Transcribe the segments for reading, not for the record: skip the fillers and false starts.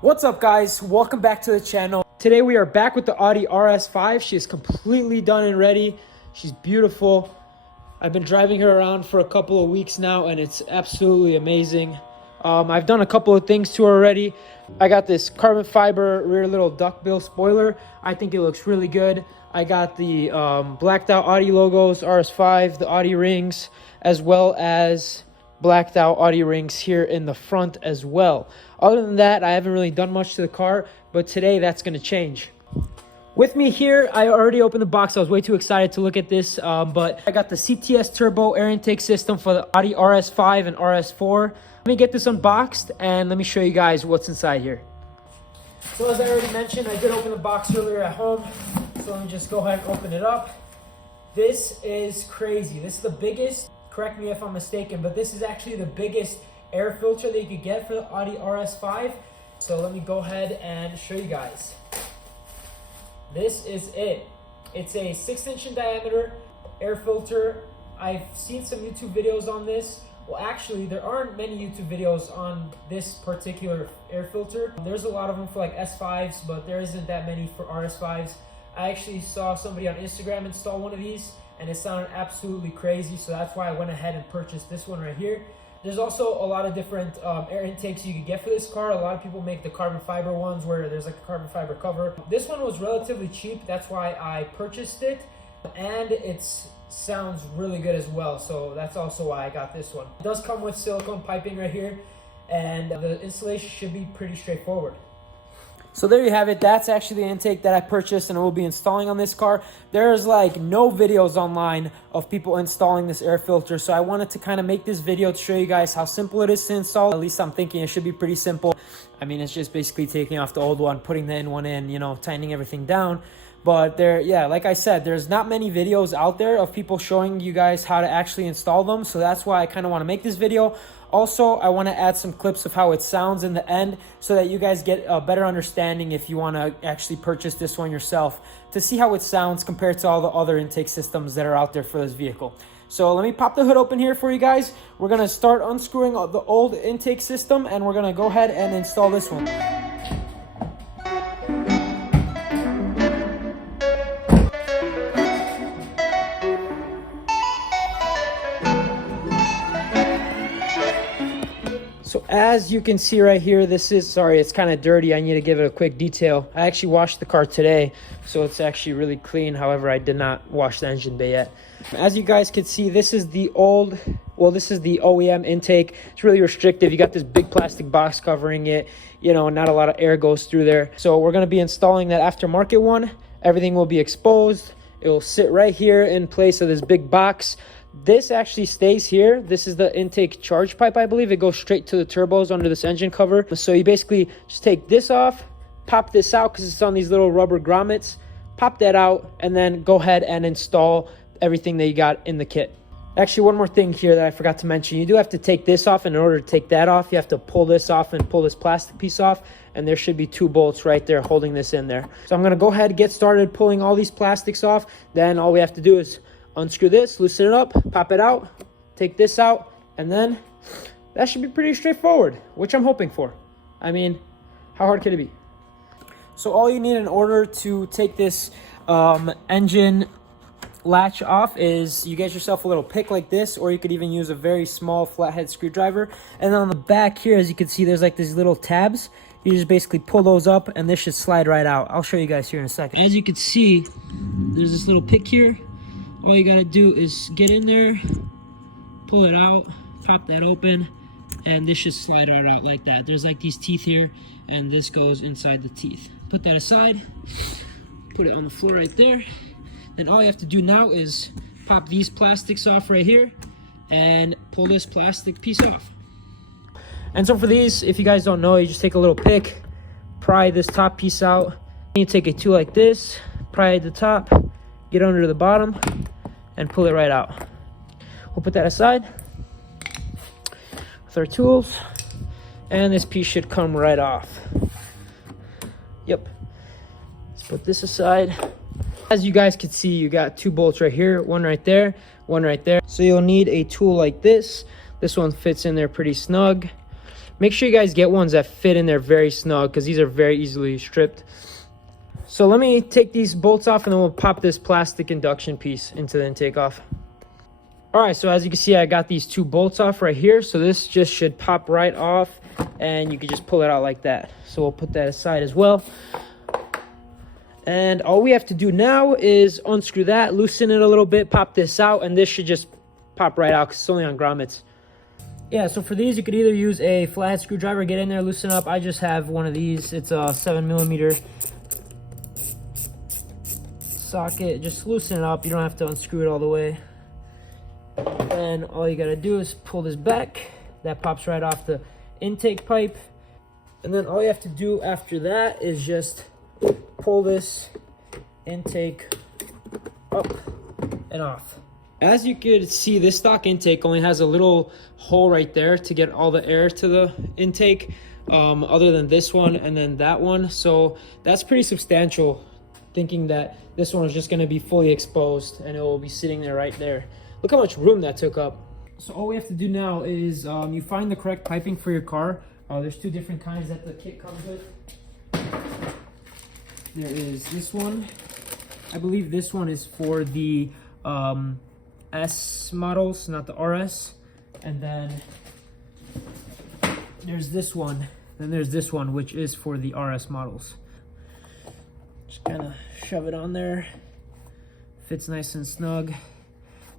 What's up guys, welcome back to the channel. Today we are back with the Audi Rs5. She is completely done and ready. She's beautiful. I've been driving her around for a couple of weeks now and it's absolutely amazing. I've done a couple of things to her already. I got this carbon fiber rear little duckbill spoiler. I think it looks really good. I got the blacked out Audi logos, Rs5, the Audi rings, as well as blacked out Audi rings here in the front as well. Other than that, I haven't really done much to the car, but today that's going to change. With me here, I already opened the box. I was way too excited to look at this, but I got the Cts Turbo air intake system for the Audi Rs5 and Rs4. Let me get this unboxed and let me show you guys what's inside here. So as I already mentioned, I did open the box earlier at home, so let me just go ahead and open it up. This is crazy. This is the biggest, correct me if I'm mistaken, but this is actually the biggest air filter that you could get for the Audi Rs5. So let me go ahead and show you guys. This is it. It's a 6-inch in diameter air filter. I've seen some YouTube videos on this. Well, actually, there aren't many YouTube videos on this particular air filter. There's a lot of them for like S5s, but there isn't that many for Rs5s. I actually saw somebody on Instagram install one of these and it sounded absolutely crazy. So that's why I went ahead and purchased this one right here. There's also a lot of different air intakes you could get for this car. A lot of people make the carbon fiber ones where there's like a carbon fiber cover. This one was relatively cheap. That's why I purchased it. And it sounds really good as well. So that's also why I got this one. It does come with silicone piping right here. And the installation should be pretty straightforward. So there you have it. That's actually the intake that I purchased and I will be installing on this car. There's like no videos online of people installing this air filter. So I wanted to kind of make this video to show you guys how simple it is to install. At least I'm thinking it should be pretty simple. I mean, it's just basically taking off the old one, putting the in one in, you know, tightening everything down. But there, yeah, like I said, there's not many videos out there of people showing you guys how to actually install them. So that's why I kind of want to make this video. Also, I want to add some clips of how it sounds in the end so that you guys get a better understanding if you want to actually purchase this one yourself to see how it sounds compared to all the other intake systems that are out there for this vehicle. So let me pop the hood open here for you guys. We're going to start unscrewing the old intake system and we're going to go ahead and install this one. So as you can see right here, this is, sorry, it's kind of dirty. I need to give it a quick detail. I actually washed the car today, so it's actually really clean. However, I did not wash the engine bay yet. As you guys can see, this is the old, well, this is the OEM intake. It's really restrictive. You got this big plastic box covering it. You know, not a lot of air goes through there. So we're going to be installing that aftermarket one. Everything will be exposed. It will sit right here in place of this big box. This actually stays here. This is the intake charge pipe, I believe. It goes straight to the turbos under this engine cover. So you basically just take this off, pop this out because it's on these little rubber grommets, pop that out, and then go ahead and install everything that you got in the kit. Actually, one more thing here that I forgot to mention. You do have to take this off, and in order to take that off, you have to pull this off and pull this plastic piece off, and there should be 2 bolts right there holding this in there. So I'm going to go ahead and get started pulling all these plastics off. Then all we have to do is unscrew this, loosen it up, pop it out, take this out, and then that should be pretty straightforward, which I'm hoping for. I mean, how hard could it be? So all you need in order to take this engine latch off is you get yourself a little pick like this, or you could even use a very small flathead screwdriver. And then on the back here, as you can see, there's like these little tabs. You just basically pull those up and this should slide right out. I'll show you guys here in a second. As you can see, there's this little pick here. All you gotta do is get in there, pull it out, pop that open, and this should slide right out like that. There's like these teeth here, and this goes inside the teeth. Put that aside, put it on the floor right there. Then all you have to do now is pop these plastics off right here and pull this plastic piece off. And so for these, if you guys don't know, you just take a little pick, pry this top piece out. You take a tool like this, pry the top, get under the bottom, and pull it right out. We'll put that aside with our tools, and this piece should come right off. Yep. Let's put this aside. As you guys can see, you got 2 bolts right here, one right there, one right there. So you'll need a tool like this. This one fits in there pretty snug. Make sure you guys get ones that fit in there very snug, because these are very easily stripped. So let me take these bolts off, and then we'll pop this plastic induction piece into the intake off. All right, so as you can see, I got these 2 bolts off right here. So this just should pop right off, and you can just pull it out like that. So we'll put that aside as well. And all we have to do now is unscrew that, loosen it a little bit, pop this out, and this should just pop right out because it's only on grommets. Yeah, so for these, you could either use a flathead screwdriver, get in there, loosen up. I just have one of these. It's a 7mm socket. Just loosen it up. You don't have to unscrew it all the way. And all you gotta do is pull this back. That pops right off the intake pipe. And then all you have to do after that is just pull this intake up and off. As you can see, this stock intake only has a little hole right there to get all the air to the intake, other than this one and then that one. So that's pretty substantial, thinking that this one is just going to be fully exposed and it will be sitting there right there. Look how much room that took up. So all we have to do now is you find the correct piping for your car. There's 2 different kinds that the kit comes with. There is this one. I believe this one is for the S models, not the RS. And then there's this one. Then there's this one, which is for the RS models. Just kind of shove it on there. Fits nice and snug.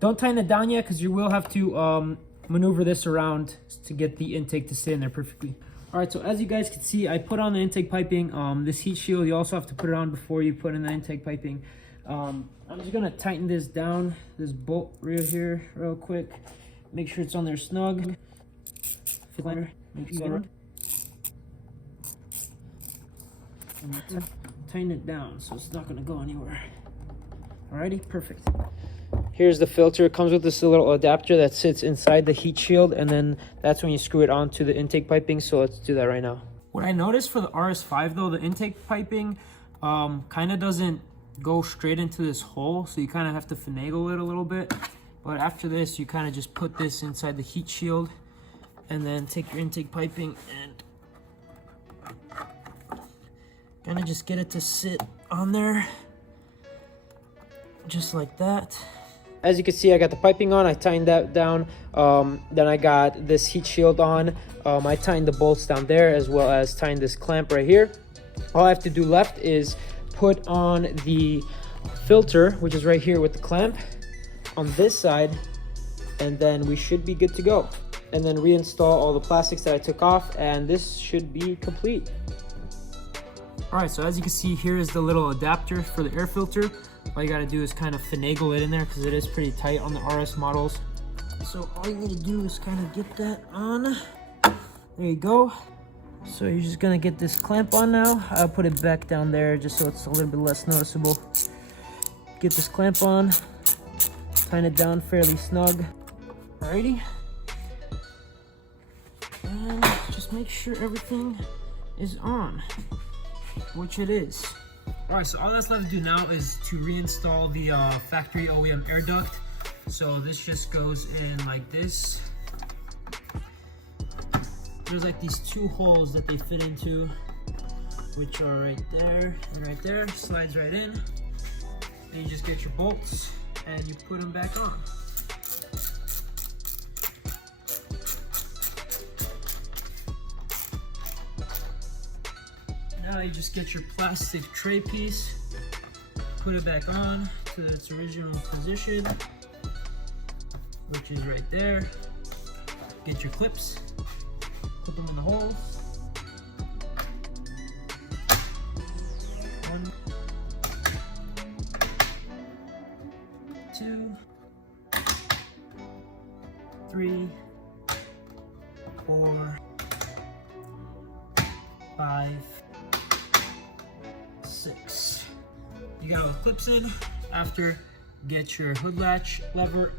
Don't tighten it down yet, because you will have to maneuver this around to get the intake to sit in there perfectly. All right, so as you guys can see, I put on the intake piping. This heat shield, you also have to put it on before you put in the intake piping. I'm just gonna tighten this down, this bolt right here, real quick. Make sure it's on there snug. Tighten it down so it's not gonna go anywhere. Alrighty, perfect. Here's the filter. It comes with this little adapter that sits inside the heat shield, and then that's when you screw it onto the intake piping. So let's do that right now. What I noticed for the RS5 though, the intake piping kind of doesn't go straight into this hole, so you kind of have to finagle it a little bit. But after this, you kind of just put this inside the heat shield, and then take your intake piping and kind of just get it to sit on there, just like that. As you can see, I got the piping on, I tightened that down. Then I got this heat shield on. I tightened the bolts down there, as well as tightened this clamp right here. All I have to do left is put on the filter, which is right here with the clamp on this side, and then we should be good to go. And then reinstall all the plastics that I took off, and this should be complete. All right, so as you can see, here is the little adapter for the air filter. All you gotta do is kind of finagle it in there, because it is pretty tight on the RS models. So all you need to do is kind of get that on. There you go. So you're just gonna get this clamp on now. I'll put it back down there just so it's a little bit less noticeable. Get this clamp on, tighten it down fairly snug. Alrighty. And just make sure everything is on, which it is. Alright, so all that's left to do now is to reinstall the factory OEM air duct. So this just goes in like this. There's like these 2 holes that they fit into, which are right there and right there. Slides right in. And you just get your bolts and you put them back on. Now you just get your plastic tray piece, put it back on to its original position, which is right there. Get your clips, put them in the holes. 1, 2, 3, 4, 5, 6. You got all the clips in. After, get your hood latch lever,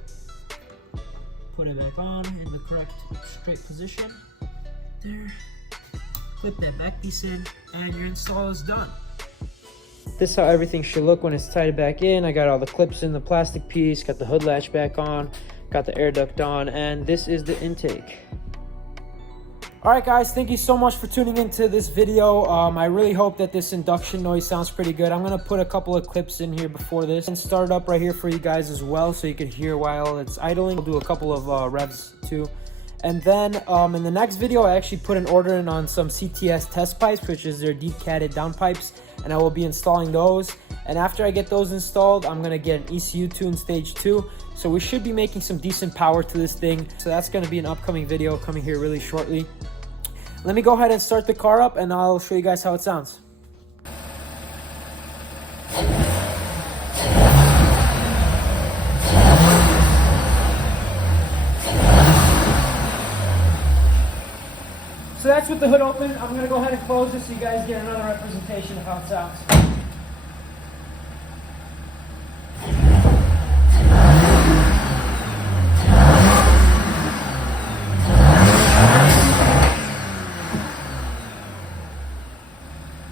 put it back on in the correct straight position. There. clip that back piece in, and your install is done. This is how everything should look when it's tied back in. I got all the clips in the plastic piece, got the hood latch back on, got the air duct on, and this is the intake. All right, guys, thank you so much for tuning into this video. I really hope that this induction noise sounds pretty good. I'm gonna put a couple of clips in here before this and start it up right here for you guys as well, so you can hear while it's idling. We'll do a couple of revs too. And then in the next video, I actually put an order in on some CTS test pipes, which is their deep catted down pipes, and I will be installing those. And after I get those installed, I'm gonna get an ECU tune stage 2. So we should be making some decent power to this thing. So that's gonna be an upcoming video coming here really shortly. Let me go ahead and start the car up and I'll show you guys how it sounds. So that's with the hood open. I'm gonna go ahead and close this so you guys get another representation of how it sounds.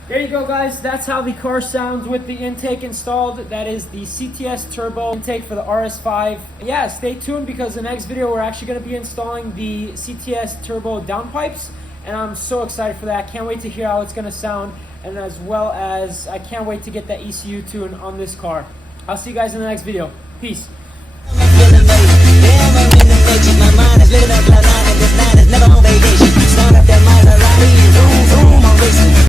There you go, guys. That's how the car sounds with the intake installed. That is the CTS Turbo intake for the RS5. Yeah, stay tuned because the next video we're actually going to be installing the CTS Turbo downpipes, and I'm so excited for that. Can't wait to hear how it's going to sound, and as well as I can't wait to get that ECU tune on this car. I'll see you guys in the next video. Peace.